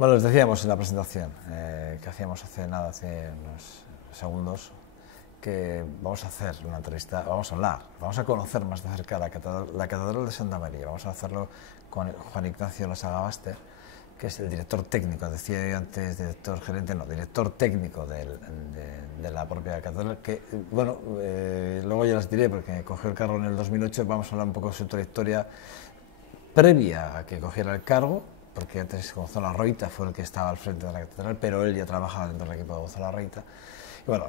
Bueno, les decíamos en la presentación que hacíamos hace unos segundos, que vamos a hacer una entrevista, vamos a hablar, vamos a conocer más de cerca la Catedral de Santa María. Vamos a hacerlo con Juan Ignacio Lasagabaster, que es el director técnico, decía yo antes director gerente, no, director técnico de la propia catedral, que, bueno, luego ya les diré, porque cogió el cargo en el 2008, vamos a hablar un poco de su trayectoria previa a que cogiera el cargo, porque antes Gonzalo Roita fue el que estaba al frente de la catedral, pero él ya trabajaba dentro del equipo de Gonzalo Roita. Y bueno,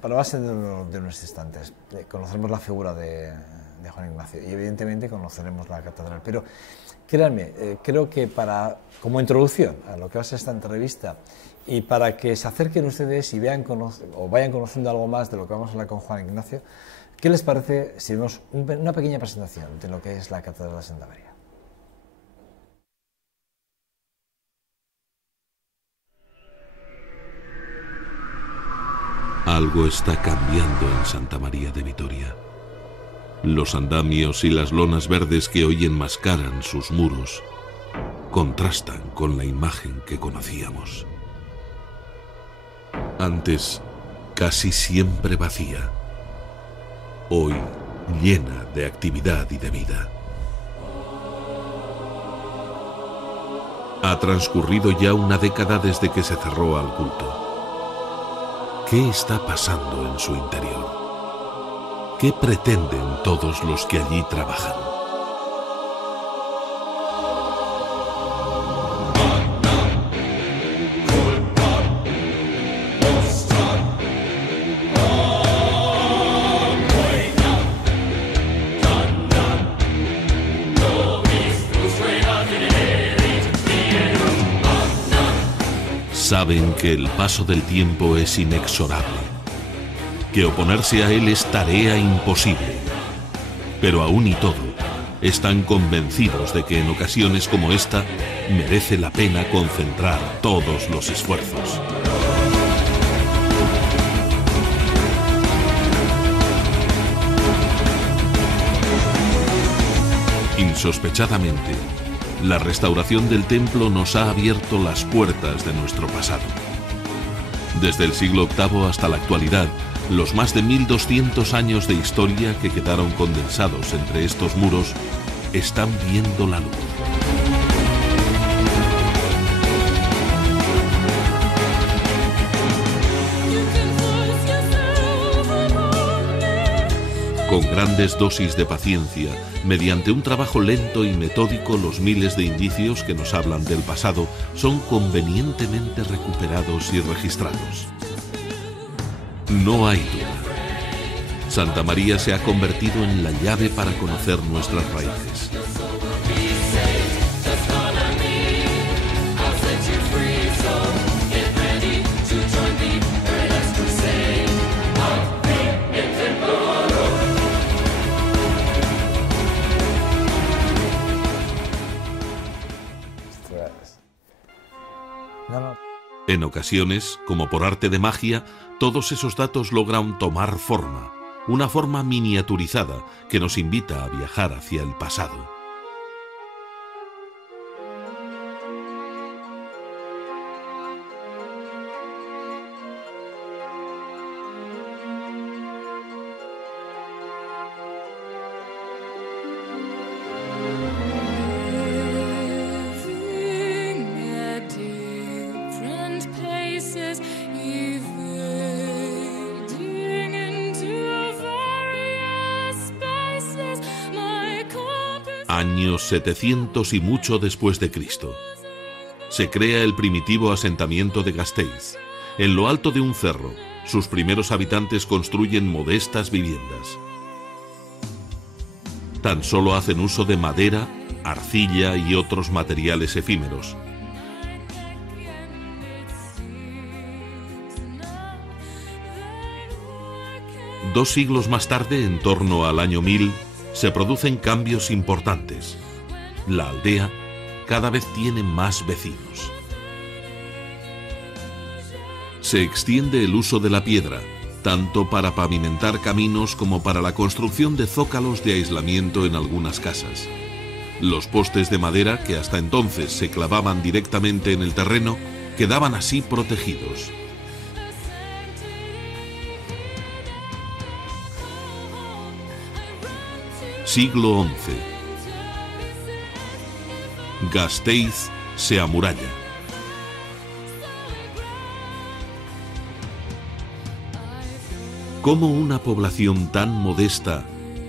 para base de unos instantes, conoceremos la figura de Juan Ignacio y evidentemente conoceremos la catedral, pero créanme, creo que como introducción a lo que va a ser esta entrevista y para que se acerquen ustedes y vean o vayan conociendo algo más de lo que vamos a hablar con Juan Ignacio, ¿qué les parece si vemos una pequeña presentación de lo que es la Catedral de Santa María? Algo está cambiando en Santa María de Vitoria. Los andamios y las lonas verdes que hoy enmascaran sus muros contrastan con la imagen que conocíamos. Antes, casi siempre vacía. Hoy, llena de actividad y de vida. Ha transcurrido ya una década desde que se cerró al culto. ¿Qué está pasando en su interior? ¿Qué pretenden todos los que allí trabajan? Saben que el paso del tiempo es inexorable, que oponerse a él es tarea imposible, pero aún y todo, están convencidos de que en ocasiones como esta merece la pena concentrar todos los esfuerzos. Insospechadamente, la restauración del templo nos ha abierto las puertas de nuestro pasado. Desde el siglo VIII hasta la actualidad, los más de 1200 años de historia que quedaron condensados entre estos muros están viendo la luz. Con grandes dosis de paciencia, mediante un trabajo lento y metódico, los miles de indicios que nos hablan del pasado son convenientemente recuperados y registrados. No hay duda. Santa María se ha convertido en la llave para conocer nuestras raíces. En ocasiones, como por arte de magia, todos esos datos logran tomar forma, una forma miniaturizada que nos invita a viajar hacia el pasado. Años 700 y mucho después de Cristo. Se crea el primitivo asentamiento de Gasteiz. En lo alto de un cerro, sus primeros habitantes construyen modestas viviendas. Tan solo hacen uso de madera, arcilla y otros materiales efímeros. Dos siglos más tarde, en torno al año 1000, se producen cambios importantes. La aldea cada vez tiene más vecinos. Se extiende el uso de la piedra, tanto para pavimentar caminos como para la construcción de zócalos de aislamiento en algunas casas. Los postes de madera, que hasta entonces se clavaban directamente en el terreno, quedaban así protegidos. Siglo XI. Gasteiz se amuralla. ¿Cómo una población tan modesta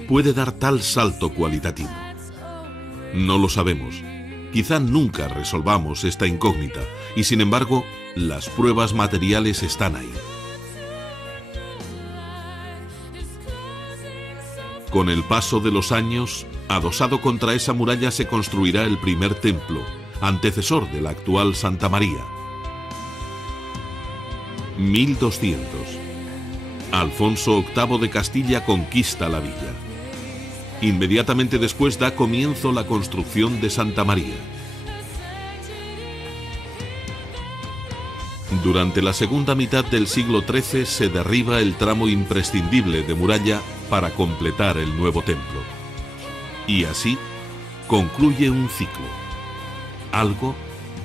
puede dar tal salto cualitativo? No lo sabemos. Quizá nunca resolvamos esta incógnita, y sin embargo, las pruebas materiales están ahí. Con el paso de los años, adosado contra esa muralla se construirá el primer templo, antecesor de la actual Santa María. 1200. Alfonso VIII de Castilla conquista la villa. Inmediatamente después da comienzo la construcción de Santa María. Durante la segunda mitad del siglo XIII se derriba el tramo imprescindible de muralla para completar el nuevo templo. Y así concluye un ciclo. Algo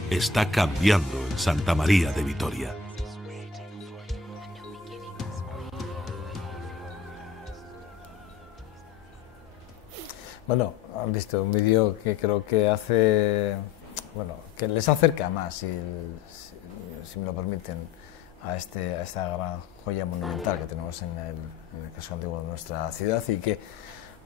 está cambiando en Santa María de Vitoria. Bueno, han visto un vídeo que creo que hace, bueno, que les acerca más, si me lo permiten, a esta gran joya monumental que tenemos en el casco antiguo de nuestra ciudad, y que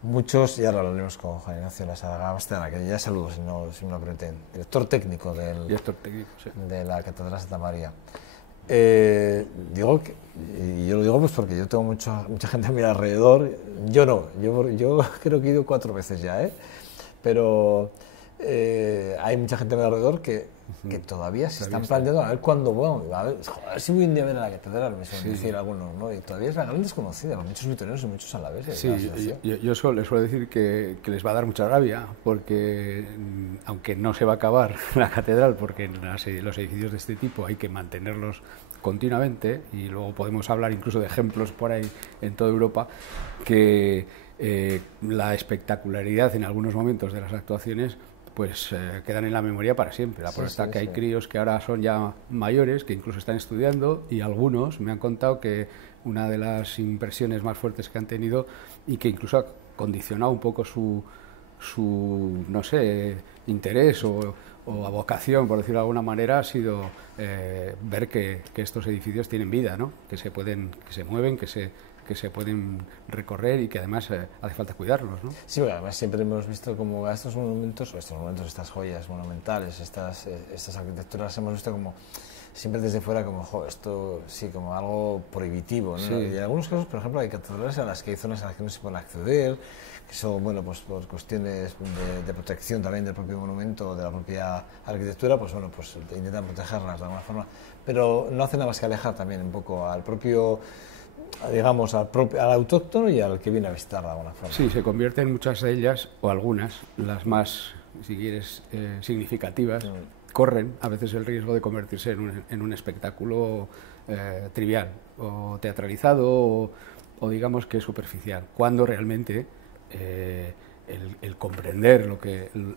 muchos, y ahora lo haremos con Juan Ignacio Lasagabastena, que ya saludo si me lo permiten, director técnico sí, de la Catedral de Santa María. Digo que, y yo lo digo pues porque yo tengo mucha gente a mi alrededor. Yo no, yo creo que he ido 4 veces ya, pero hay mucha gente a mi alrededor que todavía se están planteando a ver cuándo, bueno, a ver si voy un día a ver a la catedral, me suelen decir algunos, ¿no? Y todavía es la gran desconocida, por muchos vitorianos y muchos alaveses. Sí, yo les suelo decir que les va a dar mucha rabia, porque aunque no se va a acabar la catedral, porque los edificios de este tipo hay que mantenerlos continuamente, y luego podemos hablar incluso de ejemplos por ahí en toda Europa, que la espectacularidad en algunos momentos de las actuaciones pues quedan en la memoria para siempre. La prueba está que hay críos que ahora son ya mayores, que incluso están estudiando, y algunos me han contado que una de las impresiones más fuertes que han tenido, y que incluso ha condicionado un poco su no sé, interés o vocación, por decirlo de alguna manera, ha sido ver que estos edificios tienen vida, ¿no? Que se mueven, que se pueden recorrer, y que además hace falta cuidarlos, ¿no? Sí, bueno, además siempre hemos visto como a estos monumentos, estas joyas monumentales, estas arquitecturas, hemos visto como siempre desde fuera como, esto sí, como algo prohibitivo, ¿no? Sí. Y en algunos casos, por ejemplo, hay catedrales a las que hay zonas a las que no se pueden acceder, que son, bueno, pues por cuestiones de protección también del propio monumento, de la propia arquitectura, pues bueno, pues intentan protegerlas de alguna forma, pero no hacen nada más que alejar también un poco al propio, digamos, al autóctono y al que viene a visitar de alguna forma. Sí, se convierten muchas de ellas, o algunas, las más, si quieres, significativas, corren a veces el riesgo de convertirse en un espectáculo trivial, o teatralizado, o digamos que superficial, cuando realmente el comprender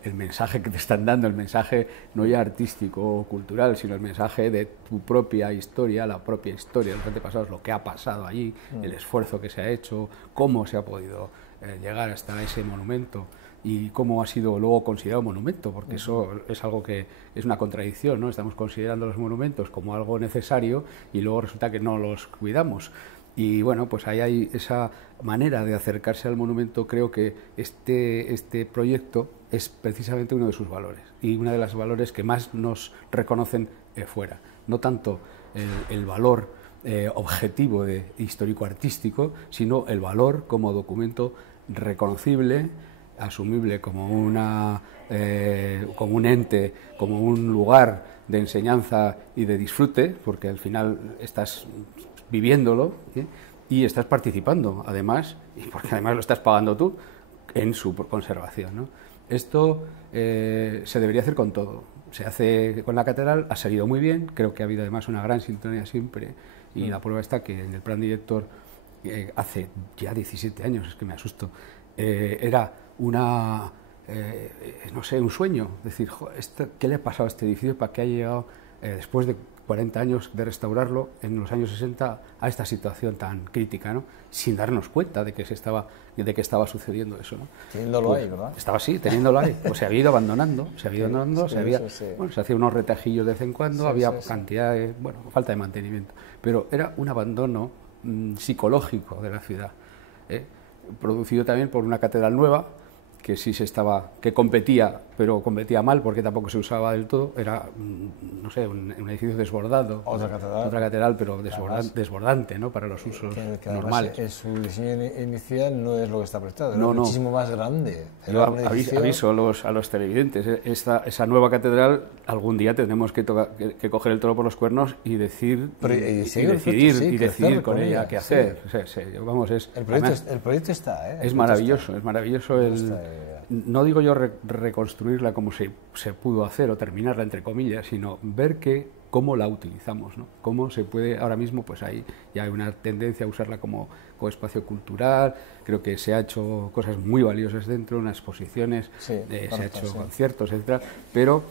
el mensaje que te están dando, el mensaje no ya artístico o cultural, sino el mensaje de tu propia historia, la propia historia de los antepasados, lo que ha pasado allí, el esfuerzo que se ha hecho, cómo se ha podido llegar hasta ese monumento, y cómo ha sido luego considerado monumento, porque eso es algo que es una contradicción, ¿no? Estamos considerando los monumentos como algo necesario y luego resulta que no los cuidamos. Y bueno, pues ahí hay esa manera de acercarse al monumento. Creo que este proyecto es precisamente uno de sus valores, y uno de los valores que más nos reconocen fuera. No tanto el valor objetivo histórico-artístico, sino el valor como documento reconocible, asumible como como un ente, como un lugar de enseñanza y de disfrute, porque al final estás viviéndolo, ¿sí? Y estás participando, además, y porque además lo estás pagando tú, en su conservación, ¿no? Esto se debería hacer con todo. Se hace con la catedral, ha salido muy bien, creo que ha habido además una gran sintonía siempre, y la prueba está que en el plan director, hace ya 17 años, es que me asusto, era una no sé, un sueño, decir, ¿qué le ha pasado a este edificio para que haya llegado, después de 40 años de restaurarlo, en los años 60, a esta situación tan crítica, ¿no? Sin darnos cuenta de que estaba sucediendo eso, ¿no? Teniéndolo pues, ahí, ¿verdad? Estaba así, teniéndolo ahí. Pues se había ido abandonando, Bueno, se hacía unos retajillos de vez en cuando, había cantidad de, falta de mantenimiento. Pero era un abandono psicológico de la ciudad, producido también por una catedral nueva, que sí que competía, pero competía mal porque tampoco se usaba del todo, era, no sé, un edificio desbordado. Otra catedral, pero desbordante, ¿no? Para los usos que normales. Su diseño inicial no es lo que está proyectado, era muchísimo más grande. Yo aviso a los televidentes, esa nueva catedral, algún día tendremos que coger el toro por los cuernos y decidir con ella qué hacer. El proyecto está, es maravilloso, es maravilloso no digo yo reconstruirla como se pudo hacer o terminarla entre comillas, sino ver cómo la utilizamos, ¿no? Cómo se puede, ahora mismo pues ahí ya hay una tendencia a usarla como espacio cultural, creo que se ha hecho cosas muy valiosas dentro, unas exposiciones, se ha hecho conciertos, etcétera, pero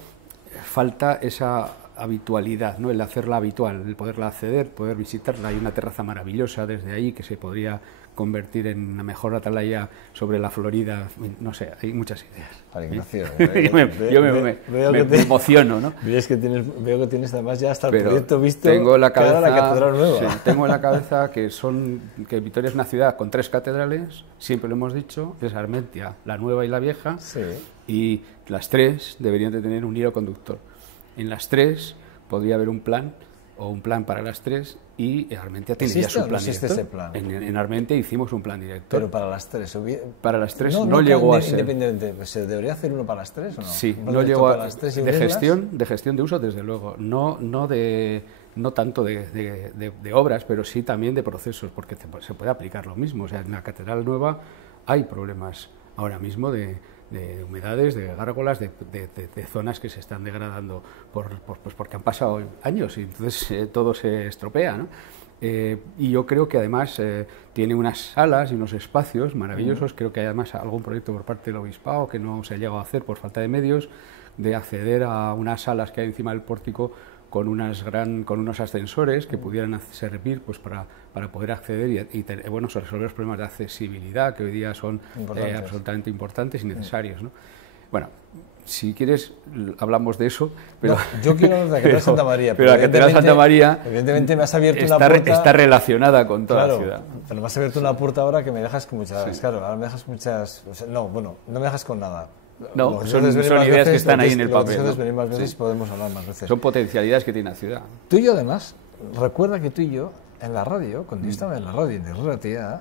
falta esa habitualidad, ¿no? El hacerla habitual, el poderla acceder, poder visitarla. Hay una terraza maravillosa desde ahí que se podría convertir en la mejor atalaya sobre la Florida, no sé, hay muchas ideas. Vale, Ignacio, yo me emociono, ¿no? Veo que tienes además ya hasta el proyecto visto. Tengo la cabeza, la catedral nueva. Sí, tengo en la cabeza que Vitoria es una ciudad con 3 catedrales, siempre lo hemos dicho, es Armentia, la nueva y la vieja, y las 3 deberían de tener un hilo conductor. En las 3 podría haber un plan para las 3, y Armentia tiene ya su plan director. Ese plan? En Armentia hicimos un plan director. Pero para las 3 para las 3 no llegó a ser. Independientemente, ¿se debería hacer uno para las 3 o no? Sí, no llegó a de gestión de uso, desde luego, no tanto de obras, pero sí también de procesos, porque se puede aplicar lo mismo. O sea, en la catedral nueva hay problemas ahora mismo de humedades, de gárgolas, de zonas que se están degradando pues porque han pasado años y entonces todo se estropea, ¿no? Y yo creo que además tiene unas salas y unos espacios maravillosos. Creo que hay además algún proyecto por parte del Obispado que no se ha llegado a hacer por falta de medios, de acceder a unas salas que hay encima del pórtico con unos ascensores que pudieran servir pues para poder acceder y resolver los problemas de accesibilidad que hoy día son absolutamente importantes y necesarios, ¿no? Bueno, si quieres hablamos de eso, pero yo quiero hablar de la Catedral Santa María. Pero la Catedral Santa María evidentemente me has abierto una puerta. Está relacionada con toda la ciudad. Pero me has abierto una puerta ahora que me dejas con muchas. Claro, ahora me dejas muchas. No me dejas con nada. No, son ideas que están ahí en el papel. Venir más veces y podemos hablar más veces. Son potencialidades que tiene la ciudad. Tú y yo, además, recuerda que tú y yo, en la radio, cuando yo estaba en la radio, en Irratia,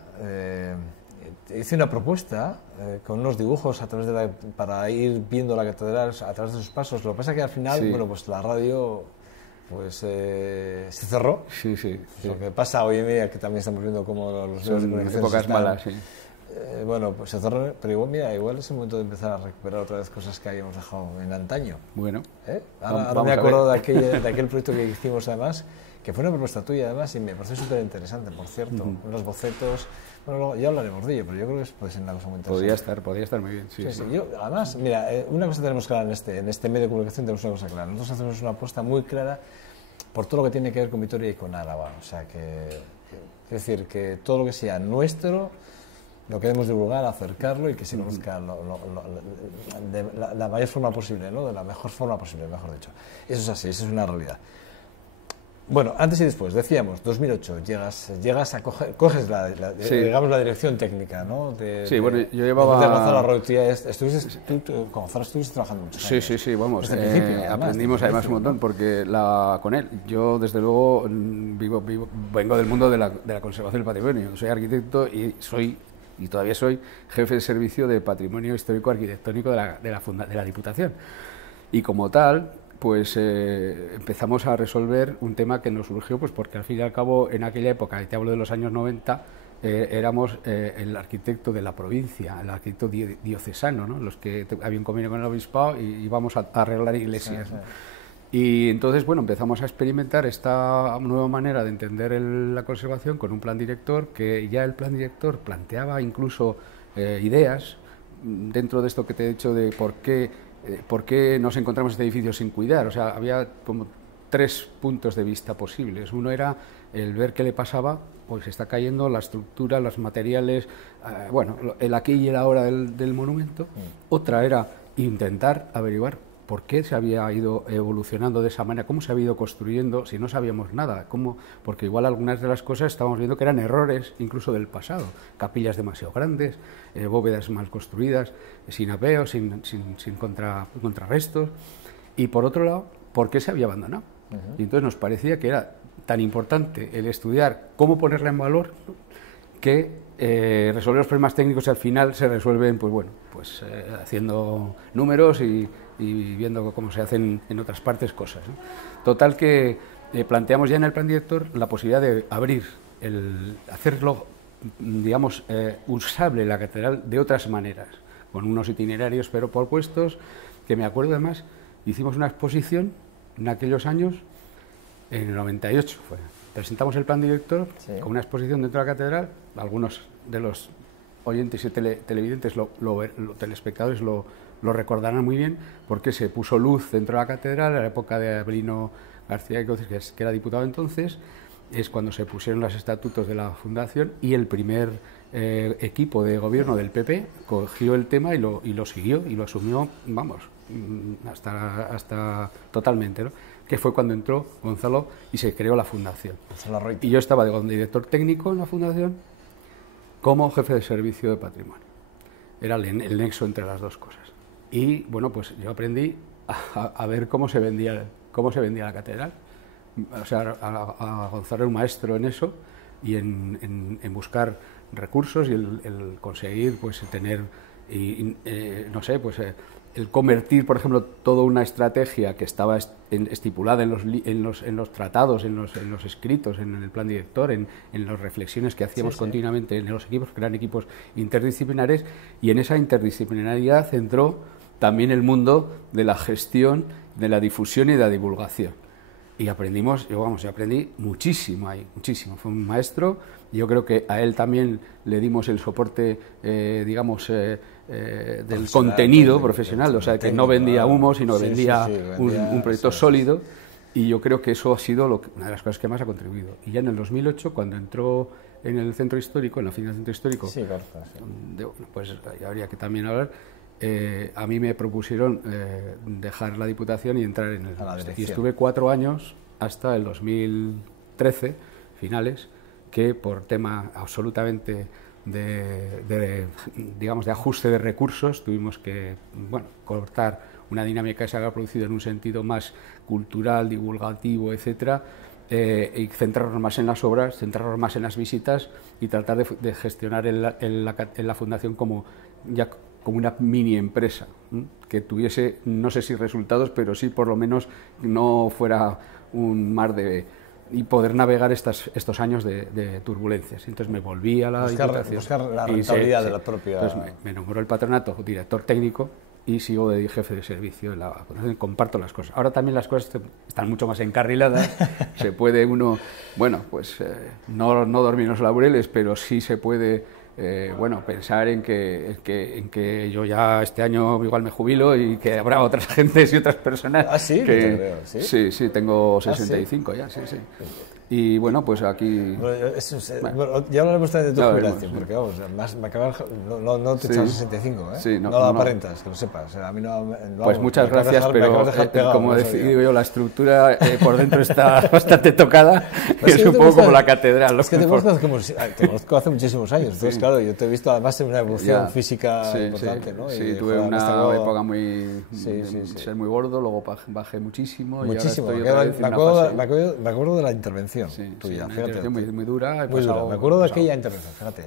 hice una propuesta con unos dibujos para ir viendo la catedral a través de sus pasos. Lo que pasa es que al final, pues la radio se cerró. Sí. Lo que pasa hoy en día, que también estamos viendo como los medios de comunicación épocas malas, sí. Pues se cerró, pero igual es el momento de empezar a recuperar otra vez cosas que habíamos dejado en antaño. Bueno. Ahora me acuerdo de aquel proyecto que hicimos además, que fue una propuesta tuya además y me pareció súper interesante, por cierto. Unos bocetos, luego ya hablaremos de ello, pero yo creo que puede ser una cosa muy interesante. Podría estar muy bien, sí. Yo, además, mira, una cosa tenemos clara en este medio de comunicación, tenemos una cosa clara. Nosotros hacemos una apuesta muy clara por todo lo que tiene que ver con Vitoria y con Álava. O sea, es decir, que todo lo que sea nuestro lo queremos divulgar, acercarlo y que se conozca de la mayor forma posible, ¿no? De la mejor forma posible, mejor dicho. Eso es así, eso es una realidad. Bueno, antes y después, decíamos, 2008, llegas a coges digamos la dirección técnica, ¿no? Bueno, yo llevaba... De Gonzalo Arroyo, con Gonzalo estuviste trabajando mucho. Sí, vamos, aprendimos además un montón, porque con él, yo desde luego vengo del mundo de la conservación del patrimonio, soy arquitecto y todavía soy jefe de servicio de Patrimonio Histórico Arquitectónico de la Diputación. Y como tal, pues empezamos a resolver un tema que nos surgió, pues porque al fin y al cabo, en aquella época, te hablo de los años 90, éramos el arquitecto de la provincia, el arquitecto diocesano, ¿no? Los que había un convenio con el obispado y íbamos a arreglar iglesias. Sí. Y entonces, empezamos a experimentar esta nueva manera de entender la conservación con un plan director, que ya el plan director planteaba incluso ideas dentro de esto que te he dicho de por qué nos encontramos este edificio sin cuidar. O sea, había como 3 puntos de vista posibles. Uno era el ver qué le pasaba, pues está cayendo la estructura, los materiales, bueno, el aquí y el ahora del monumento. Otra era intentar averiguar por qué se había ido evolucionando de esa manera, cómo se había ido construyendo, si no sabíamos nada, porque igual algunas de las cosas estábamos viendo que eran errores incluso del pasado, capillas demasiado grandes, bóvedas mal construidas, sin apeo, sin contrarrestos, y por otro lado, por qué se había abandonado. Y entonces nos parecía que era tan importante el estudiar cómo ponerla en valor, que resolver los problemas técnicos al final se resuelven, pues bueno, pues haciendo números y viendo cómo se hacen en otras partes cosas, ¿no? Total que planteamos ya en el plan director la posibilidad de abrir, hacerlo, digamos, usable la catedral de otras maneras, con unos itinerarios pero propuestos, que me acuerdo además, hicimos una exposición en aquellos años, en el 98 fue. Presentamos el plan director con una exposición dentro de la catedral. Algunos de los oyentes y televidentes, telespectadores lo recordarán muy bien, porque se puso luz dentro de la catedral en la época de Avelino García, que era diputado entonces. Es cuando se pusieron los estatutos de la fundación, y el primer equipo de gobierno del PP cogió el tema y lo siguió y lo asumió, vamos, hasta totalmente, ¿no? Que fue cuando entró Gonzalo y se creó la fundación. Y yo estaba de director técnico en la fundación como jefe de servicio de patrimonio. Era el nexo entre las dos cosas. Y bueno, pues yo aprendí a ver cómo se vendía la catedral. O sea, a Gonzalo era un maestro en eso y en buscar recursos y el conseguir, pues, tener, no sé, pues el convertir, por ejemplo, toda una estrategia que estaba estipulada en los tratados, en los escritos, en el plan director, en las reflexiones que hacíamos continuamente en los equipos, que eran equipos interdisciplinares, y en esa interdisciplinaridad entró también el mundo de la gestión, de la difusión y de la divulgación. Y aprendimos, yo aprendí muchísimo ahí, muchísimo. Fue un maestro, y yo creo que a él también le dimos el soporte, digamos, del contenido profesional, o sea, que no vendía humo, sino vendía un proyecto sólido, y yo creo que eso ha sido una de las cosas que más ha contribuido. Y ya en el 2008, cuando entró en el centro histórico, en la oficina del centro histórico, pues habría que también hablar, a mí me propusieron dejar la Diputación y entrar en y estuve 4 años hasta el 2013, finales, que por tema absolutamente digamos, de ajuste de recursos tuvimos que, bueno, cortar una dinámica que se había producido en un sentido más cultural, divulgativo, etcétera, y centrarnos más en las obras, centrarnos más en las visitas y tratar de gestionar en la fundación como una mini empresa, que tuviese, no sé si resultados, pero sí por lo menos no fuera un mar y poder navegar estos años de turbulencias. Entonces me volví a la Diputación. Buscar la rentabilidad de la propia... Entonces me nombró el patronato director técnico y sigo de jefe de servicio en la Fundación. Comparto las cosas. Ahora también las cosas están mucho más encarriladas. Se puede uno, bueno, pues no dormir en los laureles, pero sí se puede... bueno, pensar en que yo ya este año igual me jubilo y que habrá otras gentes y otras personas. Ah, sí, que, sí, tengo 65 ya, sí. Y bueno, pues aquí... Bueno, ya hablaremos de tu jubilación, porque vamos, no te echas 65, ¿eh? Sí, no la aparentas, que lo sepas. O sea, a mí pues muchas gracias, pero como digo yo, la estructura por dentro está bastante tocada, y es un poco como la catedral. Es que te conozco hace muchísimos años, entonces claro, yo te he visto además en una evolución física importante, ¿no? Sí, tuve una época ser muy gordo, luego bajé muchísimo. Muchísimo, me acuerdo de la intervención. Tuya, una intervención muy dura. Muy dura. Me acuerdo de aquella intervención, fíjate.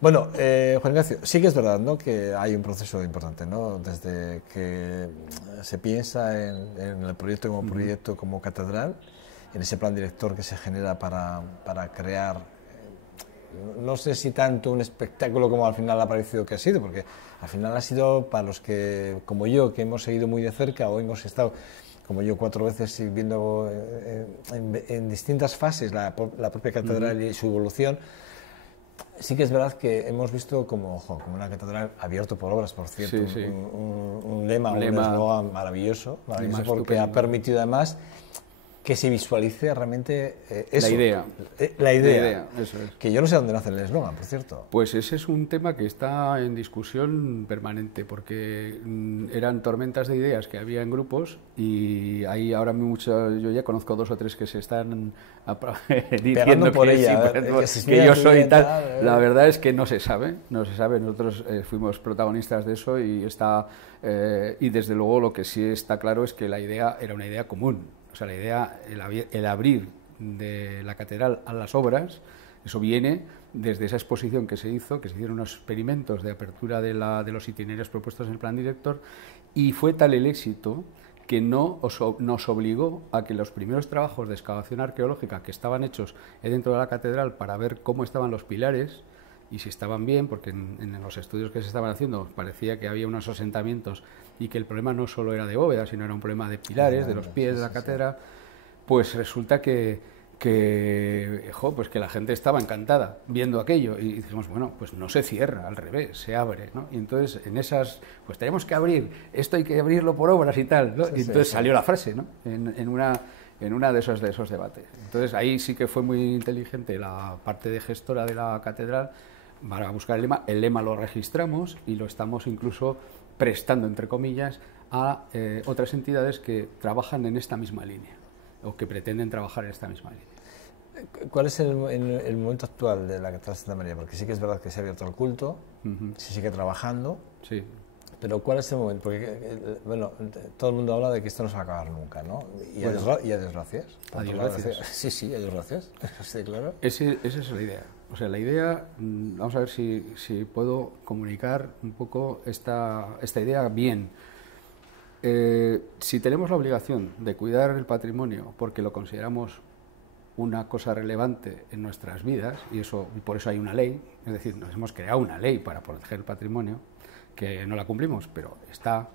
Bueno, Juan Ignacio, sí que es verdad, ¿no?, que hay un proceso importante, ¿no?, desde que se piensa en el proyecto como catedral, en ese plan director que se genera para crear, no sé si tanto un espectáculo como al final ha parecido que ha sido, porque al final ha sido para los que, como yo, que hemos seguido muy de cerca o hemos estado, como yo, 4 veces viendo en distintas fases la propia catedral y su evolución, Sí que es verdad que hemos visto como una catedral abierto por obras, por cierto, Sí, sí. un lema, un eslogan maravilloso porque estupendo. ha permitido además que se visualice realmente eso. La idea. La idea, eso es. que yo no sé dónde nace el eslogan, por cierto. Pues ese es un tema que está en discusión permanente, porque eran tormentas de ideas que había en grupos y hay ahora muchas, yo ya conozco 2 o 3 que se están diciendo por que, ella, que yo soy tal. La verdad es que no se sabe. Nosotros fuimos protagonistas de eso y y desde luego lo que sí está claro es que la idea era una idea común. O sea, la idea, el abrir de la catedral a las obras, eso viene desde esa exposición que se hizo, que se hicieron unos experimentos de apertura de los itinerarios propuestos en el plan director, y fue tal el éxito que nos obligó a que los primeros trabajos de excavación arqueológica que estaban hechos dentro de la catedral para ver cómo estaban los pilares y si estaban bien, porque en los estudios que se estaban haciendo parecía que había unos asentamientos y que el problema no solo era de bóvedas, sino era un problema de pilares, de los pies de la catedral, pues resulta que la gente estaba encantada viendo aquello y dijimos, bueno, pues no se cierra, al revés, se abre, ¿no? Y entonces en esas, pues tenemos que abrir, esto hay que abrirlo por obras y tal, ¿no? Y entonces salió la frase, ¿no? En una de esos debates. Entonces ahí sí que fue muy inteligente la parte de gestora de la catedral para buscar el lema lo registramos y lo estamos incluso prestando, entre comillas, a otras entidades que trabajan en esta misma línea o que pretenden trabajar en esta misma línea. ¿Cuál es el momento actual de la Catedral de Santa María? Porque sí que es verdad que se ha abierto el culto, se sigue trabajando, sí. Pero ¿cuál es el momento? Porque, bueno, todo el mundo habla de que esto no se va a acabar nunca, ¿no? Y a Dios gracias. A Dios gracias. Sí, a Dios gracias. Sí, claro. Esa es la idea. O sea, la idea, vamos a ver si puedo comunicar un poco esta idea bien. Si tenemos la obligación de cuidar el patrimonio porque lo consideramos una cosa relevante en nuestras vidas, y por eso hay una ley, es decir, nos hemos creado una ley para proteger el patrimonio, que no la cumplimos, pero está,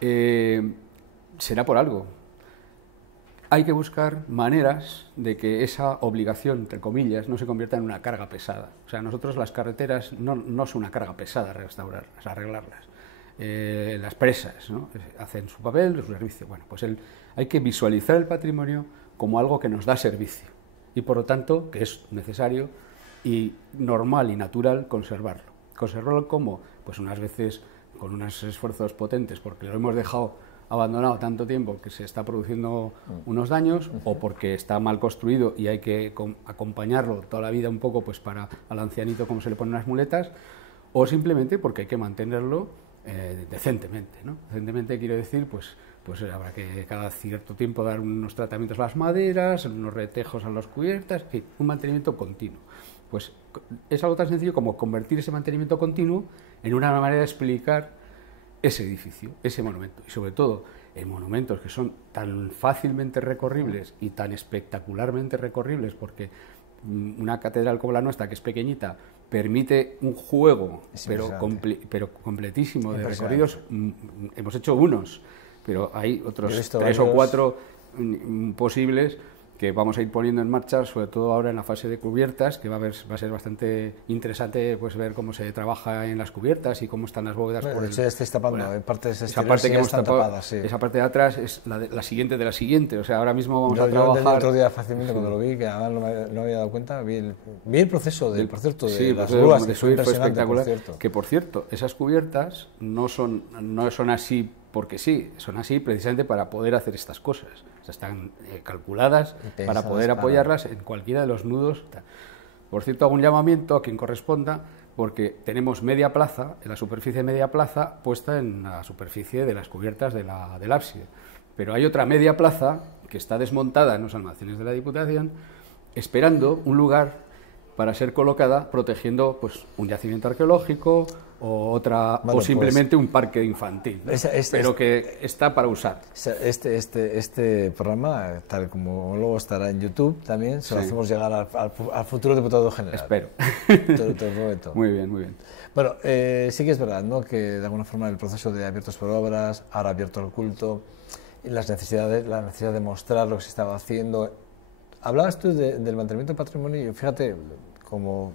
será por algo. Hay que buscar maneras de que esa obligación, entre comillas, no se convierta en una carga pesada. O sea, nosotros las carreteras no son una carga pesada restaurarlas, arreglarlas. Las presas, ¿no? Hacen su papel, su servicio. Bueno, pues hay que visualizar el patrimonio como algo que nos da servicio y, por lo tanto, que es necesario y normal y natural conservarlo. Conservarlo como, pues unas veces con unos esfuerzos potentes porque lo hemos dejado abandonado tanto tiempo que se está produciendo unos daños, o porque está mal construido y hay que acompañarlo toda la vida un poco, pues para al ancianito como se le ponen las muletas, o simplemente porque hay que mantenerlo decentemente, ¿no? Decentemente quiero decir, pues habrá que cada cierto tiempo dar unos tratamientos a las maderas, unos retejos a las cubiertas, en fin, un mantenimiento continuo. Pues es algo tan sencillo como convertir ese mantenimiento continuo en una manera de explicar ese edificio, ese monumento, y sobre todo en monumentos que son tan fácilmente recorribles y tan espectacularmente recorribles, porque una catedral como la nuestra, que es pequeñita, permite un juego, pero completísimo de recorridos. Hemos hecho unos, pero hay otros 3 o 4 posibles que vamos a ir poniendo en marcha, sobre todo ahora en la fase de cubiertas, que va a ser bastante interesante, pues ver cómo se trabaja en las cubiertas y cómo están las bóvedas. Bueno, de hecho, estáis tapando, en partes esa parte que hemos tapado, tapadas, sí. Esa parte de atrás es la siguiente de la siguiente, o sea, ahora mismo vamos a trabajar. Yo el otro día fácilmente cuando lo vi, que además no me había dado cuenta, vi el proceso por cierto, de las grúas, que fue espectacular. Por cierto. Que por cierto, esas cubiertas no son así porque sí, son así precisamente para poder hacer estas cosas. O sea, están calculadas para poder apoyarlas en cualquiera de los nudos. Por cierto, hago un llamamiento a quien corresponda, porque tenemos media plaza, en la superficie media plaza, puesta en la superficie de las cubiertas del ábside. Pero hay otra media plaza que está desmontada en los almacenes de la Diputación, esperando un lugar para ser colocada, protegiendo pues un yacimiento arqueológico o simplemente un parque infantil, ¿no? Pero que está para usar. Este programa, tal como luego estará en YouTube también, se lo hacemos llegar al futuro diputado general. Espero. Te prometo. Muy bien, muy bien. Bueno, sí que es verdad, ¿no?, que de alguna forma el proceso de abiertos por obras, ahora abierto al culto, y la necesidad de mostrar lo que se estaba haciendo. Hablabas tú del mantenimiento del patrimonio, y fíjate, como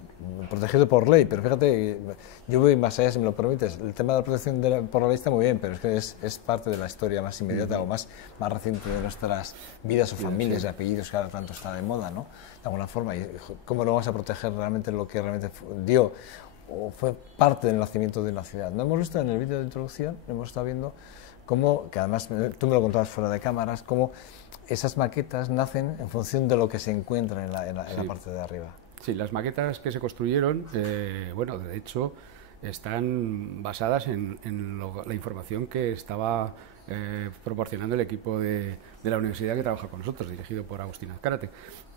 protegido por ley, pero fíjate, yo voy más allá, si me lo permites. El tema de la protección por la ley está muy bien, pero es que es parte de la historia más inmediata o más reciente de nuestras vidas o familias y apellidos que ahora tanto está de moda, ¿no? De alguna forma, y cómo no vas a proteger realmente lo que realmente dio o fue parte del nacimiento de una ciudad. No hemos visto en el vídeo de introducción, hemos estado viendo cómo, que además tú me lo contabas fuera de cámaras, cómo esas maquetas nacen en función de lo que se encuentra en la parte de arriba. Sí, las maquetas que se construyeron, bueno, de hecho, están basadas en la información que estaba proporcionando el equipo de la universidad que trabaja con nosotros, dirigido por Agustín Azcárate.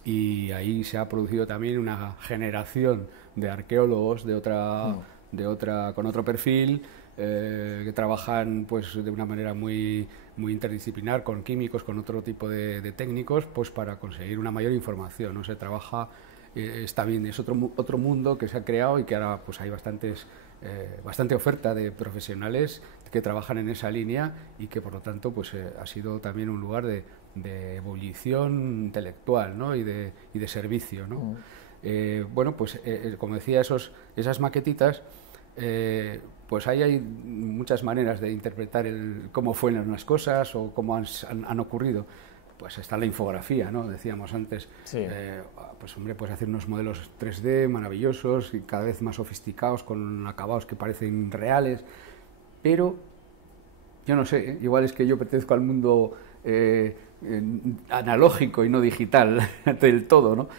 Y ahí se ha producido también una generación de arqueólogos con otro perfil, que trabajan pues de una manera muy interdisciplinar, con químicos, con otro tipo de técnicos, pues para conseguir una mayor información, ¿no? Se trabaja, está bien, es otro mundo que se ha creado y que ahora pues hay bastante oferta de profesionales que trabajan en esa línea y que por lo tanto pues ha sido también un lugar de ebullición intelectual, ¿no? y de servicio, ¿no? Bueno, pues como decía, esas maquetitas, pues ahí hay muchas maneras de interpretar cómo fueron las cosas o cómo han ocurrido. Pues está la infografía, ¿no? Decíamos antes, sí. Pues hombre, puedes hacer unos modelos 3D maravillosos y cada vez más sofisticados, con acabados que parecen reales, pero yo no sé, igual es que yo pertenezco al mundo analógico y no digital del todo, ¿no?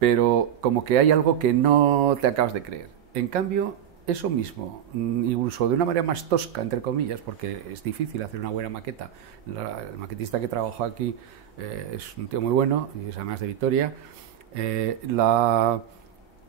Pero como que hay algo que no te acabas de creer. En cambio, eso mismo, incluso de una manera más tosca, entre comillas, porque es difícil hacer una buena maqueta. El maquetista que trabajó aquí es un tío muy bueno, y es además de Vitoria.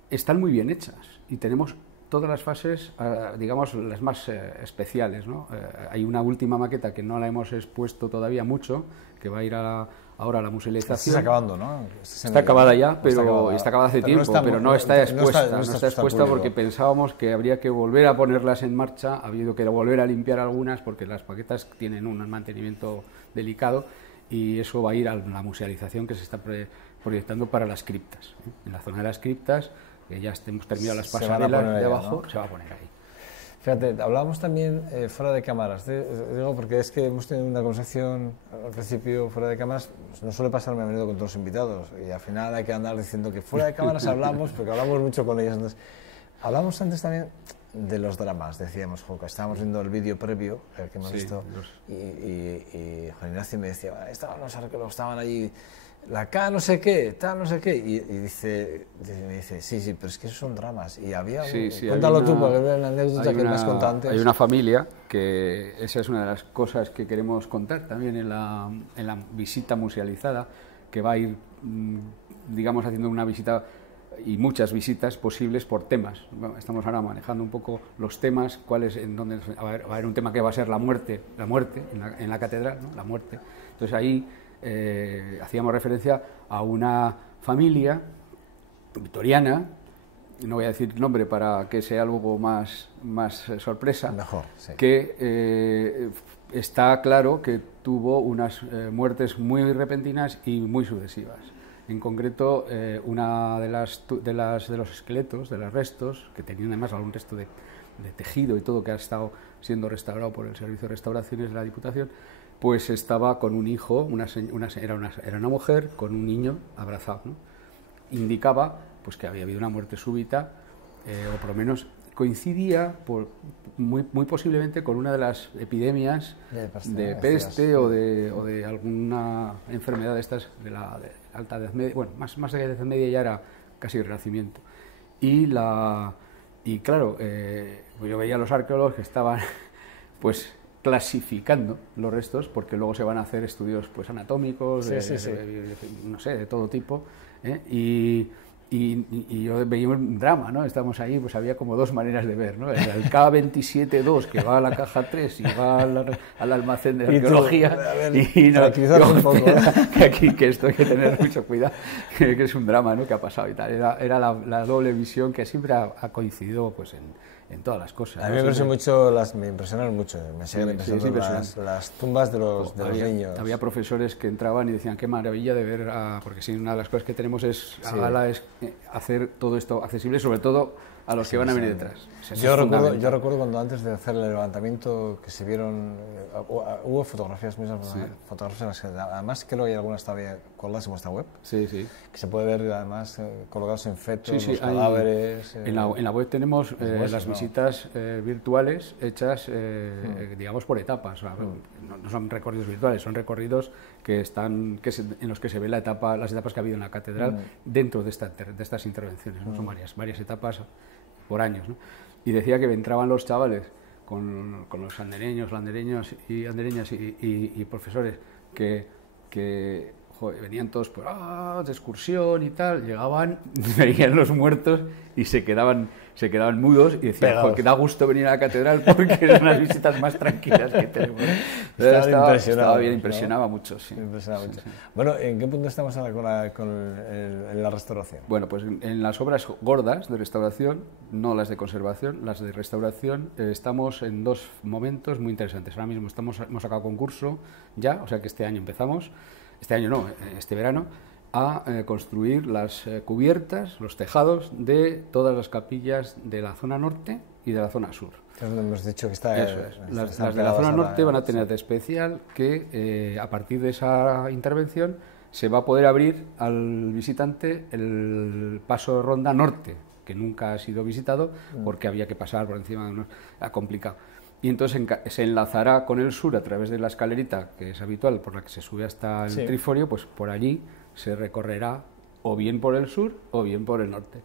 Están muy bien hechas y tenemos todas las fases, digamos, las más especiales, ¿no? Hay una última maqueta que no la hemos expuesto todavía mucho, que va a ir ahora a la musealización. Está acabando, ¿no? Está acabada ya, pero está acabada hace tiempo, pero no está expuesta. No está expuesta porque pensábamos que habría que volver a ponerlas en marcha, ha habido que volver a limpiar algunas porque las maquetas tienen un mantenimiento delicado y eso va a ir a la musealización que se está proyectando para las criptas. En la zona de las criptas, que ya hemos terminado las pasarelas de abajo, ¿no? Se va a poner ahí. Fíjate, hablábamos también fuera de cámaras, digo, porque es que hemos tenido una conversación al principio fuera de cámaras, no suele pasarme a menudo con todos los invitados, y al final hay que andar diciendo que fuera de cámaras hablamos, porque hablamos mucho con ellos. Entonces, hablamos antes también de los dramas, decíamos, Joka, estábamos viendo el vídeo previo, el que hemos visto, y Juan Ignacio me decía, bueno, estaban los arqueólogos, estaban allí, la K no sé qué, tal no sé qué, y me dice, sí, pero es que esos son dramas, y había cuéntalo tú, porque es una anécdota que me has contado antes. Hay una familia, que esa es una de las cosas que queremos contar también en la visita musealizada, que va a ir, digamos, haciendo una visita y muchas visitas posibles por temas. Bueno, estamos ahora manejando un poco los temas, donde va a haber un tema que va a ser la muerte en la catedral, ¿no? La muerte. Entonces ahí hacíamos referencia a una familia vitoriana, no voy a decir nombre para que sea algo más sorpresa, mejor, sí. Que está claro que tuvo unas muertes muy repentinas y muy sucesivas. En concreto, una de los esqueletos, de los restos, que tenían además algún resto de tejido y todo, que ha estado siendo restaurado por el Servicio de Restauraciones de la Diputación, pues estaba con un hijo, era una mujer con un niño abrazado, ¿no? Indicaba pues que había habido una muerte súbita, o por lo menos coincidía muy posiblemente con una de las epidemias de peste o de alguna enfermedad de estas de la alta Edad Media, bueno, más de Edad Media ya era casi el Renacimiento. Y claro, yo veía a los arqueólogos que estaban pues clasificando los restos, porque luego se van a hacer estudios pues anatómicos, no sé, de todo tipo, y yo veía un drama, ¿no? Estábamos ahí, pues había como dos maneras de ver, ¿no? El K27-2 que va a la caja 3 y va al almacén de arqueología, y que esto hay que tener mucho cuidado, que es un drama, ¿no? Que ha pasado y tal. Era la doble visión que siempre ha coincidido pues en todas las cosas. A mí me impresionaron mucho, me siguen impresionando las tumbas de los niños. Había profesores que entraban y decían qué maravilla de ver, porque sí, una de las cosas que tenemos es hacer todo esto accesible, sobre todo a los que van a venir detrás. O sea, yo recuerdo cuando antes de hacer el levantamiento que se vieron, hubo fotografías mismas, fotografías que además creo que hay algunas todavía colgadas en vuestra web, que se puede ver además colocados en fetos, los cadáveres. En la web tenemos las visitas virtuales hechas, digamos, por etapas. No son recorridos virtuales, son recorridos en los que se ve las etapas que ha habido en la catedral dentro de estas intervenciones, ¿no? Son varias etapas por años, ¿no? Y decía que entraban los chavales con los andereños y profesores que venían todos de excursión y tal, llegaban, veían los muertos y se quedaban mudos y decían que da gusto venir a la catedral porque son las visitas más tranquilas que tenemos. Estaba bien, impresionaba mucho. Sí. Impresionaba mucho. Bueno, ¿en qué punto estamos ahora con la restauración? Bueno, pues en las obras gordas de restauración, no las de conservación, las de restauración, estamos en dos momentos muy interesantes. Ahora mismo hemos sacado concurso ya, o sea que este año empezamos, este verano, a construir las cubiertas, los tejados de todas las capillas de la zona norte y de la zona sur. Es donde hemos dicho que está. Eso es. Las de la zona norte van a tener de especial que a partir de esa intervención se va a poder abrir al visitante el paso de ronda norte, que nunca ha sido visitado porque había que pasar por encima de unos... complicado. Y entonces se enlazará con el sur a través de la escalerita, que es habitual, por la que se sube hasta el triforio, pues por allí se recorrerá o bien por el sur o bien por el norte.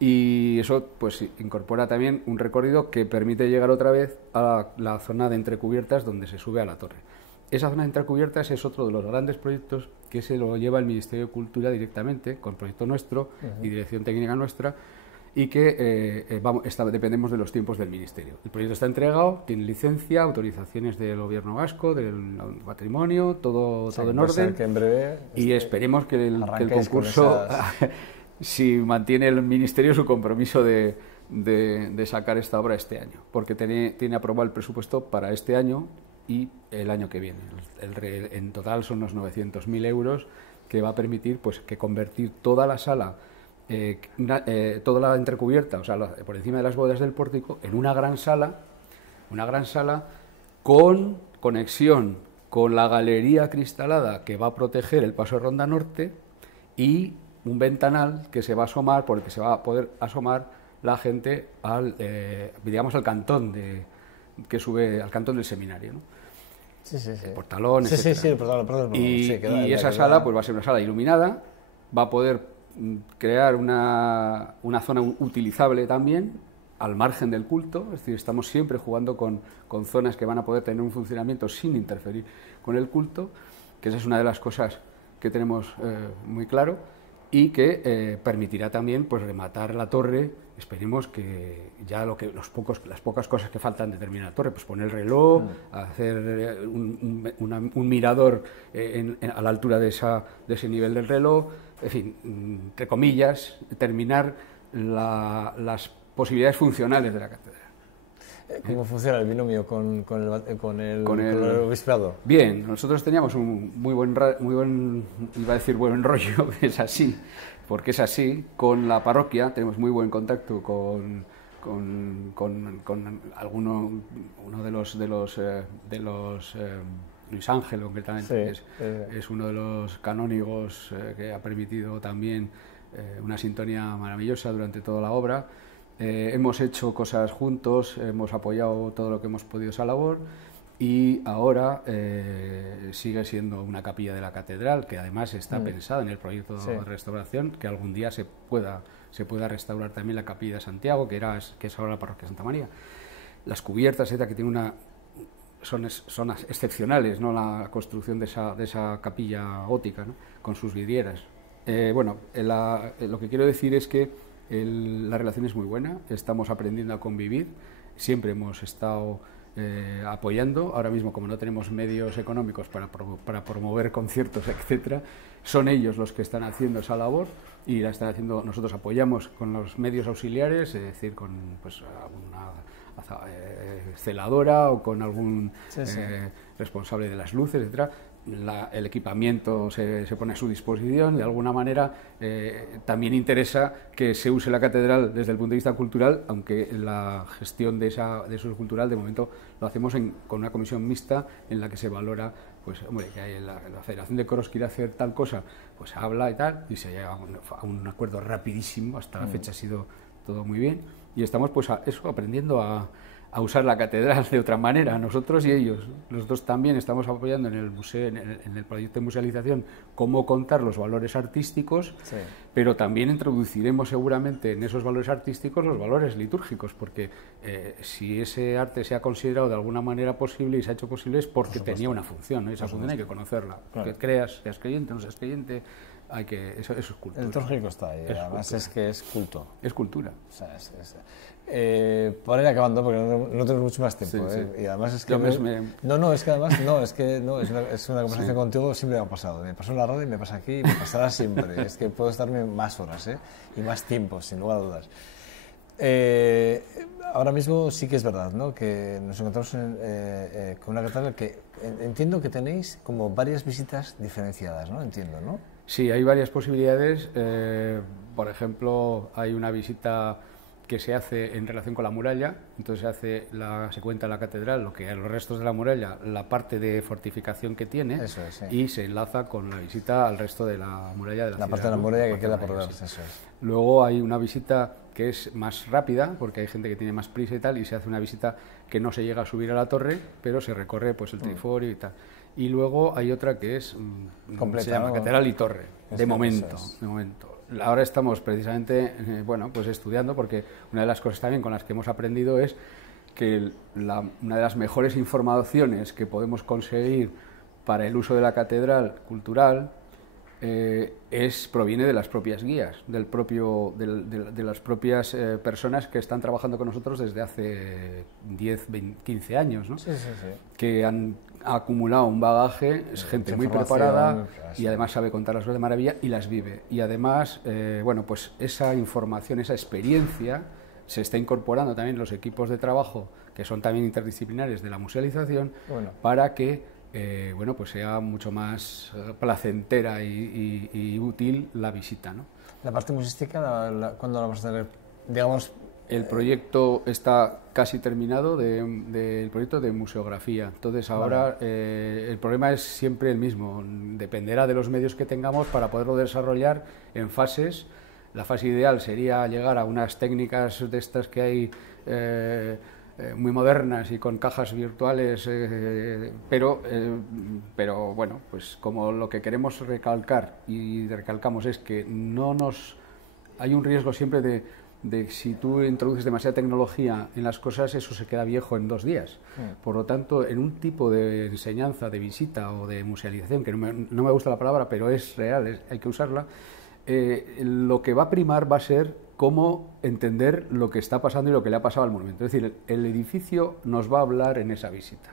Y eso pues incorpora también un recorrido que permite llegar otra vez a la zona de entrecubiertas donde se sube a la torre. Esa zona de entrecubiertas es otro de los grandes proyectos que se lo lleva el Ministerio de Cultura directamente, con proyecto nuestro y dirección técnica nuestra, y que dependemos de los tiempos del Ministerio. El proyecto está entregado, tiene licencia, autorizaciones del Gobierno vasco, del patrimonio, todo en orden, que en breve y esperemos que el concurso, si mantiene el Ministerio su compromiso de sacar esta obra este año, porque tiene aprobado el presupuesto para este año y el año que viene. En total son unos 900.000 euros que va a permitir pues que convertir toda la sala, toda la entrecubierta, o sea, por encima de las bóvedas del pórtico, en una gran sala con conexión con la galería acristalada que va a proteger el paso de ronda norte y un ventanal que se va a asomar, por el que se va a poder asomar la gente al cantón que sube al cantón del seminario, ¿no? El portalón, etc. El portalón, y esa sala pues va a ser una sala iluminada, va a poder crear una zona utilizable también al margen del culto, es decir, estamos siempre jugando con zonas que van a poder tener un funcionamiento sin interferir con el culto, que esa es una de las cosas que tenemos muy claro, y que permitirá también pues rematar la torre. Esperemos que ya las pocas cosas que faltan de terminar la torre, pues poner el reloj, hacer un mirador a la altura de ese nivel del reloj, en fin, entre comillas, terminar las posibilidades funcionales de la catedral. ¿Cómo funciona el binomio con el obispado? Bien, nosotros teníamos un muy buen, iba a decir buen rollo, es así, porque es así, con la parroquia tenemos muy buen contacto con uno de los Luis Ángel, concretamente, es uno de los canónigos que ha permitido también una sintonía maravillosa durante toda la obra. Hemos hecho cosas juntos, hemos apoyado todo lo que hemos podido esa labor y ahora sigue siendo una capilla de la catedral que además está pensada en el proyecto de restauración, que algún día se pueda restaurar también la capilla de Santiago, que es ahora la parroquia de Santa María. Las cubiertas, que tiene son excepcionales, ¿no? La construcción de esa capilla gótica, ¿no? Con sus vidrieras. Lo que quiero decir es que la relación es muy buena, estamos aprendiendo a convivir, siempre hemos estado apoyando. Ahora mismo, como no tenemos medios económicos para promover conciertos, etcétera, son ellos los que están haciendo esa labor y la están haciendo. Nosotros apoyamos con los medios auxiliares, es decir, con pues alguna celadora o con algún responsable de las luces, etcétera. El equipamiento se pone a su disposición. De alguna manera también interesa que se use la catedral desde el punto de vista cultural, aunque la gestión de eso cultural de momento lo hacemos con una comisión mixta en la que se valora, pues hombre, que hay la Federación de Coros quiere hacer tal cosa, pues habla y tal, y se llega a un acuerdo rapidísimo. Hasta la fecha ha sido todo muy bien y estamos pues aprendiendo a usar la catedral de otra manera, nosotros y ellos. Nosotros también estamos apoyando en el museo, en el proyecto de musealización, cómo contar los valores artísticos, pero también introduciremos seguramente en esos valores artísticos los valores litúrgicos, porque si ese arte se ha considerado de alguna manera posible y se ha hecho posible es porque tenía una función, ¿no? Esa función hay que conocerla. Claro. Que creas, seas creyente, no seas creyente, eso es cultura. El litúrgico está ahí, además cultura. Es que es culto. Es cultura. O sea, por ir acabando, porque no tenemos mucho más tiempo. Y además es que... es una conversación contigo siempre me ha pasado. Me pasó en la radio y me pasa aquí y me pasará siempre. Es que puedo estarme más horas y más tiempo, sin lugar a dudas. Ahora mismo sí que es verdad, ¿no? Que nos encontramos con una catedral que entiendo que tenéis como varias visitas diferenciadas, ¿no? Entiendo, ¿no? Sí, hay varias posibilidades. Por ejemplo, hay una visita que se hace en relación con la muralla. Entonces se cuenta la catedral, los restos de la muralla, la parte de fortificación que tiene, y se enlaza con la visita al resto de la muralla de la ciudad. La parte de la muralla que queda por ver, eso es. Luego hay una visita que es más rápida, porque hay gente que tiene más prisa y tal, y se hace una visita que no se llega a subir a la torre, pero se recorre pues el triforio y tal. Y luego hay otra que es completa, se llama Catedral y Torre, de momento. Ahora estamos precisamente pues estudiando, porque una de las cosas también con las que hemos aprendido es que una de las mejores informaciones que podemos conseguir para el uso de la catedral cultural proviene de las propias guías, de las propias personas que están trabajando con nosotros desde hace 10, 20, 15 años, ¿no? Que han acumulado un bagaje, es gente muy preparada y además sabe contar las cosas de maravilla y las vive. Y además, pues esa información, esa experiencia se está incorporando también en los equipos de trabajo, que son también interdisciplinares de la musealización, para que pues sea mucho más placentera y útil la visita, ¿no? La parte museística, ¿cuándo la vamos a tener? Digamos, el proyecto está casi terminado del proyecto de museografía. Entonces ahora el problema es siempre el mismo. Dependerá de los medios que tengamos para poderlo desarrollar en fases. La fase ideal sería llegar a unas técnicas de estas que hay muy modernas y con cajas virtuales, pero bueno, pues como lo que queremos recalcar y recalcamos es que hay un riesgo siempre de si tú introduces demasiada tecnología en las cosas, eso se queda viejo en 2 días. Por lo tanto, en un tipo de enseñanza, de visita o de musealización, que no me gusta la palabra, pero es real, hay que usarla, lo que va a primar va a ser cómo entender lo que está pasando y lo que le ha pasado al monumento. Es decir, el edificio nos va a hablar en esa visita.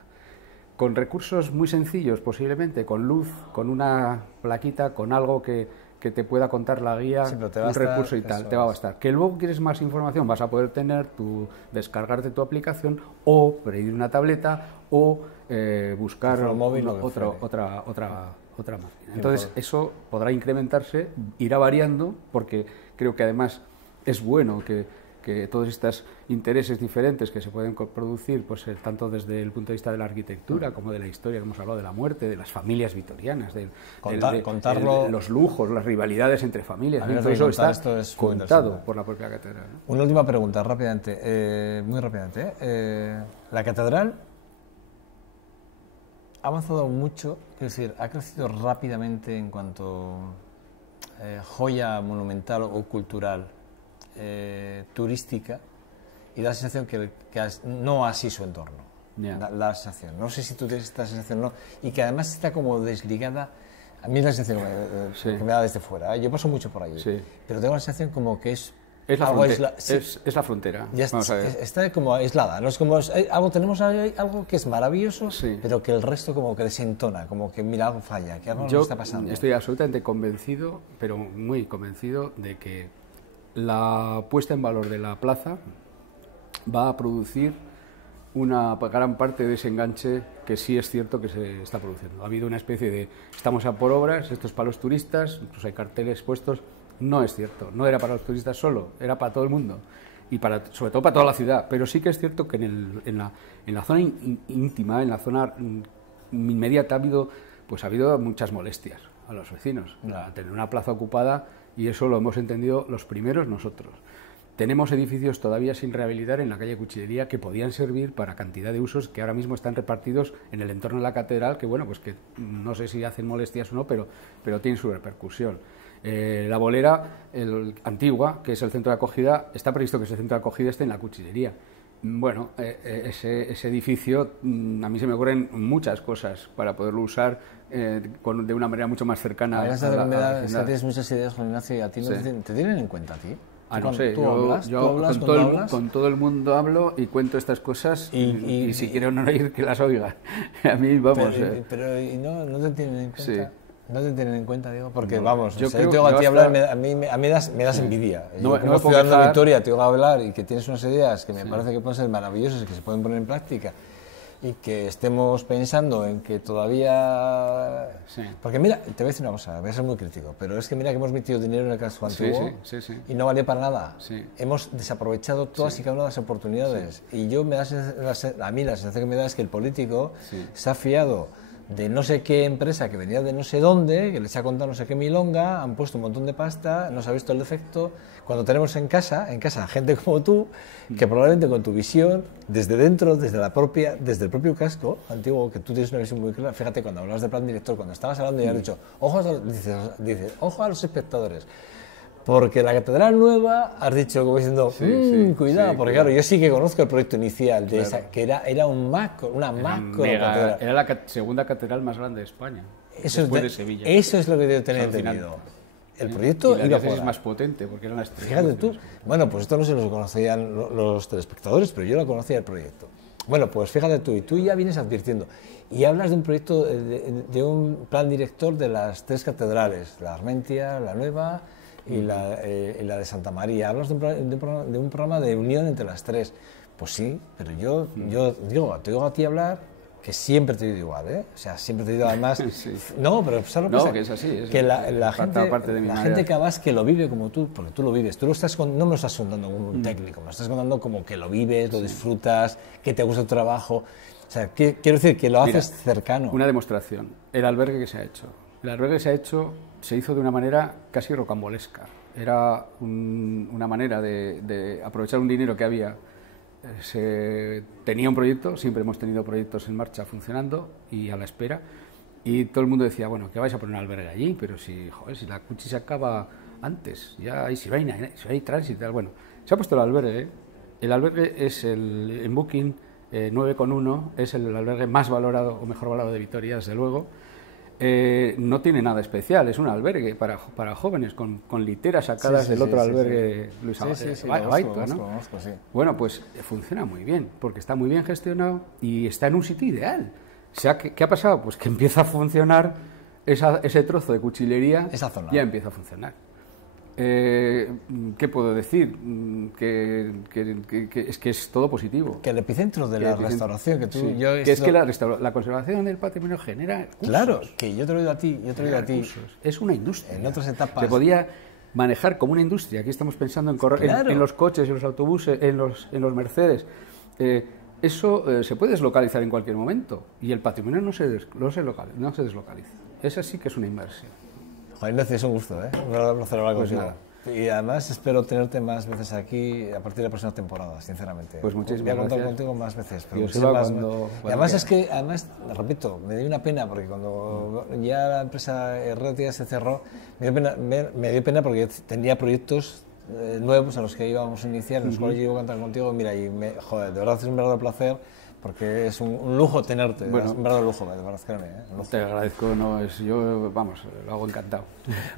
Con recursos muy sencillos, posiblemente, con luz, con una plaquita, con algo que te pueda contar la guía, un recurso y tal, te va a bastar. Que luego quieres más información, vas a poder descargarte tu aplicación o pedir una tableta o buscar otra máquina. Entonces eso podrá incrementarse, irá variando, porque creo que además es bueno que todos estos intereses diferentes que se pueden producir, pues tanto desde el punto de vista de la arquitectura como de la historia, que hemos hablado de la muerte, de las familias vitorianas, los lujos, las rivalidades entre familias, todo eso está contado por la propia catedral, ¿no? Una última pregunta, rápidamente, muy rápidamente. La catedral ha avanzado mucho, es decir, ha crecido rápidamente en cuanto joya monumental o cultural, turística, y da la sensación que no así su entorno. La sensación, no sé si tú tienes esta sensación o no, y que además está como desligada. A mí es la sensación que me da desde fuera, yo paso mucho por allí, pero tengo la sensación como que es Es la algo frontera. sí. Es la frontera. Ya está como aislada. No es como tenemos algo que es maravilloso, Sí. pero que el resto como que desentona, como que mira, algo falla, que algo Yo no está pasando. estoy absolutamente convencido, pero muy convencido, de que la puesta en valor de la plaza va a producir una gran parte de ese enganche que sí es cierto que se está produciendo. Ha habido una especie de estamos a por obras, esto es para los turistas, incluso hay carteles puestos. No es cierto, no era para los turistas solo, era para todo el mundo y sobre todo para toda la ciudad. Pero sí que es cierto que en la zona íntima, en la zona inmediata, ha habido muchas molestias a los vecinos. A tener una plaza ocupada, y eso lo hemos entendido los primeros nosotros. Tenemos edificios todavía sin rehabilitar en la calle Cuchillería que podían servir para cantidad de usos que ahora mismo están repartidos en el entorno de la catedral, que bueno, pues que no sé si hacen molestias o no, pero tienen su repercusión. La bolera antigua, que es el centro de acogida, está previsto que ese centro de acogida esté en la Cuchillería. Bueno, ese edificio, a mí se me ocurren muchas cosas para poderlo usar de una manera mucho más cercana a la vecindad. Tienes muchas ideas, Juan Ignacio, y a ti te tienen en cuenta a ti. No sé, yo con todo el mundo hablo y cuento estas cosas y si quieren oír, que las oigan. A mí, vamos... Pero no te tienen en cuenta. Sí. No te tienen en cuenta, digo, porque no, vamos, yo te oigo a ti hablar, a mí me das envidia. Yo como ciudadano de Vitoria te oigo hablar y que tienes unas ideas que me parece que pueden ser maravillosas, que se pueden poner en práctica, y que estemos pensando en que todavía... Sí. Porque mira, te voy a decir una cosa, voy a ser muy crítico, pero es que mira que hemos metido dinero en el casco antiguo y no valía para nada. Sí. Hemos desaprovechado todas y cada una de las oportunidades. Y yo a mí la sensación que me da es que el político se ha fiado de no sé qué empresa que venía de no sé dónde, que les ha contado no sé qué milonga, han puesto un montón de pasta, no se ha visto el defecto, cuando tenemos en casa gente como tú, que probablemente con tu visión, desde dentro, desde el propio casco antiguo, que tú tienes una visión muy clara, fíjate, cuando hablas de plan director, cuando estabas hablando ya has dicho, ojo a los espectadores. Porque la catedral nueva, has dicho como diciendo, cuidado, porque claro, yo sí que conozco el proyecto inicial de esa, que era una macro catedral. Era la segunda catedral más grande de España, después de Sevilla. Eso es lo que yo tenía entendido. El proyecto y la diócesis más potente, porque era una estrella. Fíjate tú. Bueno, pues esto no se lo conocían los telespectadores, pero yo lo conocía el proyecto. Bueno, pues fíjate tú, y tú ya vienes advirtiendo. Y hablas de un proyecto, de un plan director de las tres catedrales, la Armentia, la Nueva y la de Santa María. Hablas de un programa de unión entre las tres. Pues sí, pero yo te digo a ti hablar, que siempre te digo igual, ¿eh? O sea, siempre te digo además... No, pero ¿sabes lo que pasa? Que es así. Que la gente que vas que lo vive como tú, porque tú lo vives. Tú no me lo estás contando como un técnico, me lo estás contando como que lo vives, lo disfrutas, que te gusta tu trabajo. O sea, quiero decir que lo haces cercano. Una demostración. El albergue que se ha hecho. El albergue que se hizo de una manera casi rocambolesca. Era una manera de aprovechar un dinero que había. Se tenía un proyecto, siempre hemos tenido proyectos en marcha funcionando y a la espera, y todo el mundo decía, bueno, que vais a poner un albergue allí, pero si la Cuchi se acaba antes, ya si hay tránsito y tal. Bueno, se ha puesto el albergue es en Booking 9,1, es el albergue más valorado o mejor valorado de Vitoria, desde luego. No tiene nada especial, es un albergue para jóvenes con literas sacadas del otro albergue Luis Baito, ¿no? Bueno, pues funciona muy bien, porque está muy bien gestionado y está en un sitio ideal. O sea, ¿qué ha pasado? Pues que empieza a funcionar ese trozo de cuchillería, esa zona. Ya empieza a funcionar. ¿Qué puedo decir? Que es todo positivo. Que el epicentro de la restauración, que tú... Es que la conservación del patrimonio genera recursos. Claro, que yo te lo digo a ti, Es una industria. En otras etapas... Se podía manejar como una industria. Aquí estamos pensando en los coches, en los autobuses, en los Mercedes. Eso se puede deslocalizar en cualquier momento y el patrimonio no se deslocaliza. Esa sí que es una inversión. Juan Ignacio, es un gusto, ¿eh? Un placer hablar contigo. Y además espero tenerte más veces aquí a partir de la próxima temporada, sinceramente. Pues muchísimas gracias. Voy a contar contigo más veces. Pero y además repito, me dio una pena porque cuando ya la empresa Herretia se cerró, me dio pena porque tenía proyectos nuevos a los que íbamos a iniciar, en los cuales yo iba a contar contigo. Mira, de verdad es un verdadero placer. Porque es un lujo tenerte, es un verdadero lujo, de verdad, créeme. Te agradezco, yo lo hago encantado.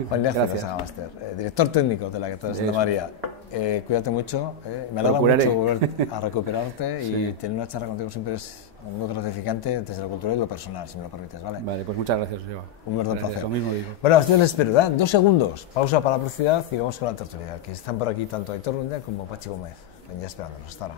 Juan Ignacio Casamaster, director técnico de la Catedral de Santa María. cuídate mucho. Me alegra mucho volver a recuperarte y tener una charla contigo siempre es muy gratificante desde lo cultural y lo personal, si me lo permites, ¿vale? Vale, pues muchas gracias, Joseba. Un verdadero placer. Lo mismo digo. Bueno, yo les espero, ¿eh? 2 segundos, pausa para la publicidad y vamos con la tertulia, que están por aquí tanto Aitor Lundea como Pachi Gómez, ya esperándonos. Hasta ahora.